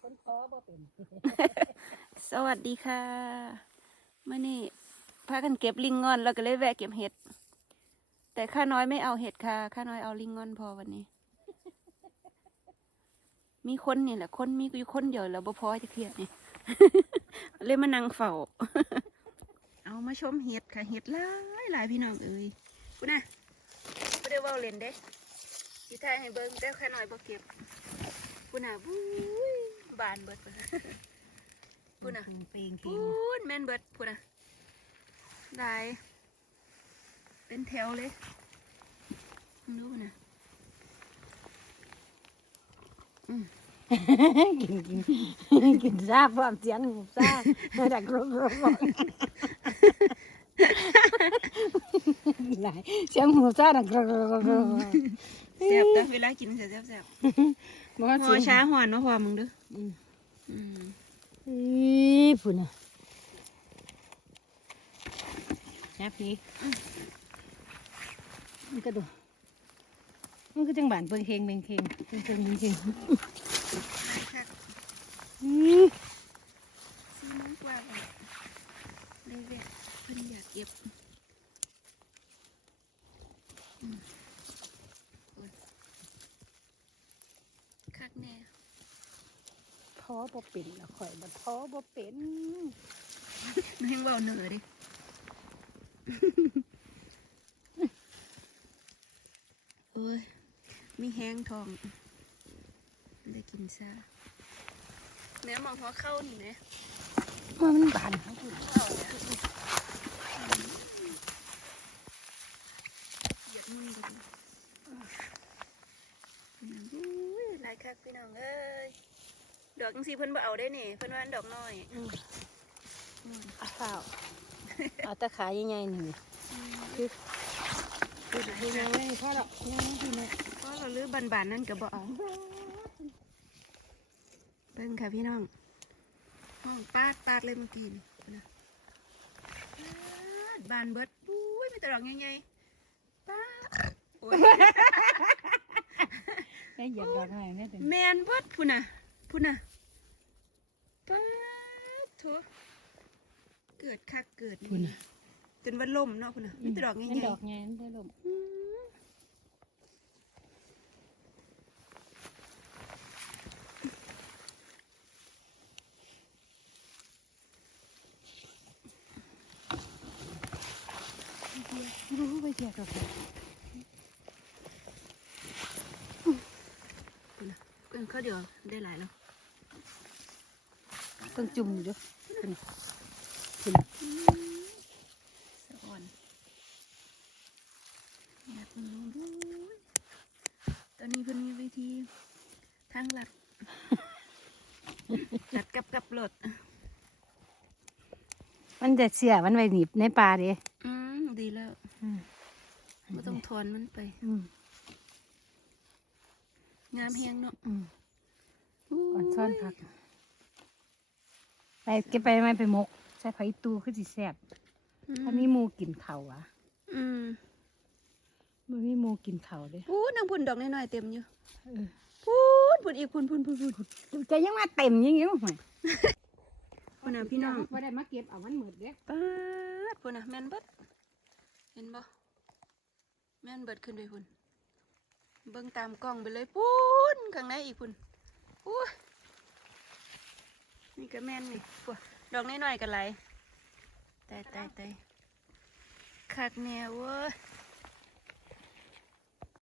คนท้อบ่เป็น สวัสดีค่ะเมื่อนี้พากันเก็บลิงงอนแล้วก็เลยแวะเก็บเห็ด แต่ข้าน้อยไม่เอาเห็ดค่ะข้าน้อยเอาลิงงอนพอวันนี้ มีคนนี่แหละคนมีอยู่คนเดียวแล้วบ่พอจะเทียบนี่ เลยมานั่งเฝ้า เอามาชมเห็ดค่ะเห็ดหลายหลายพี่น้องเอ้ยกูน่ะไม่ได้ว่าเล่นเด้สิทยให้เบิ่งแต่ข้าน้อยบ่เก็บกูน่ะบุ้ย บานเบิดเลยพูดน่ะเพลงเพลพูงดแม่นเบิดพูดนะได้เป็นแถวเลยมึงดูนะกินกินกินซาความเสียงหูซาดักรบรบหลายเสียงหูซาดักรบรบรบ แซ่บแต่เวลากินแซ่บแซ่บบ่หอเสียงช้าหอนมาพอมึงดูอืมอืมอีพุ่นน่ะนะพี่มันก็ดูมันก็จังบานเปิงเพลงเพลงเพลงเพลงเพลงเพลงคักอืมซีน้องกว่าเลยเลยแวะเพิ่นอยากเก็บอืมโอ้ยคั กแน่ท้อบ่เป็นละข่อยบ่ท้อบ่เป็นมันยังเบาเหนือดิโอ้ยมีแห้งทองได้กินซะเนื้อมองหัวเข้านี่นะว่ามันบานครับคุณ เหยียดมือดูอุ้ยหลายคักพี่น้องเอ้ยดอกจังสีเพิ่นบ่เอาได้นี่เพิ่นว่าอันดอกน้อยอืมเอาข้าวเอาตะขาใหญ่ๆนี่คือคือคือยังไม่พอดอกยังไม่พี่นะเพราะเราลื้อบานๆนั่นก็บ่เอาเบิ่งค่ะพี่น้องห้องปาดปาดเลยเมื่อกี้นี่นะปาดบานเบิดอุ้ยมีแต่ดอกใหญ่ๆปาดโอ้ย ได้เหยียบดอกหน่อยแม่ถึงแมนเบิดพุ่นน่ะพุ่นน่ะปาดโถเกิดคักเกิดพุ่นน่ะจนว่าล่มเนาะพุ่นน่ะมีแต่ดอกใหมันญ่ดอกไงมันได้ลมๆอืมรู้ไปเทียบกับ พุ่นน่ะเอิ่น ข้าวเดียวได้หลายแล้วต้องจุ่มอยู่เป็นเป็นสะอ่อนอยากรู้ด้วยตอนนี้เพิ่นมีวิธีทางหลัดจัดกับกับรถมันจะเสียมันไว้หนีบในป่าด้อืมดีแล้วไม่ต้องทอนมันไป งามแฮงเนาะ อืมอ่อนซ่อนผักไปเก็บไปไม่ไปมก ใส่ผักอีตูคือสิแซ่บถ้ามีหมูกินเขาวอะ อืมมันมีหมูกินเขาวเด้พูดนางพุ่นดอกน้อยๆเต็มอยู่เออพูดพูดอีกพุ่นพุ่นพุ่นพุ่นจะยังมาเต็มอยังงี้ไหมพุ่นน่ะพี่น้องว่าได้มาเก็บเอามันหมดเด้ป๊าดพุ่นน่ะแม่นเบิดเห็นบ่แม่นเบิดขึ้นไปพุ่นเบิ่งตามกล้องไปเลยพุ่นข้างในอีกพุ่น อู้นี่ก็แม่นนี่ปวดอกน้อยๆกันไหลายตายตายตายคักแนวเว้ย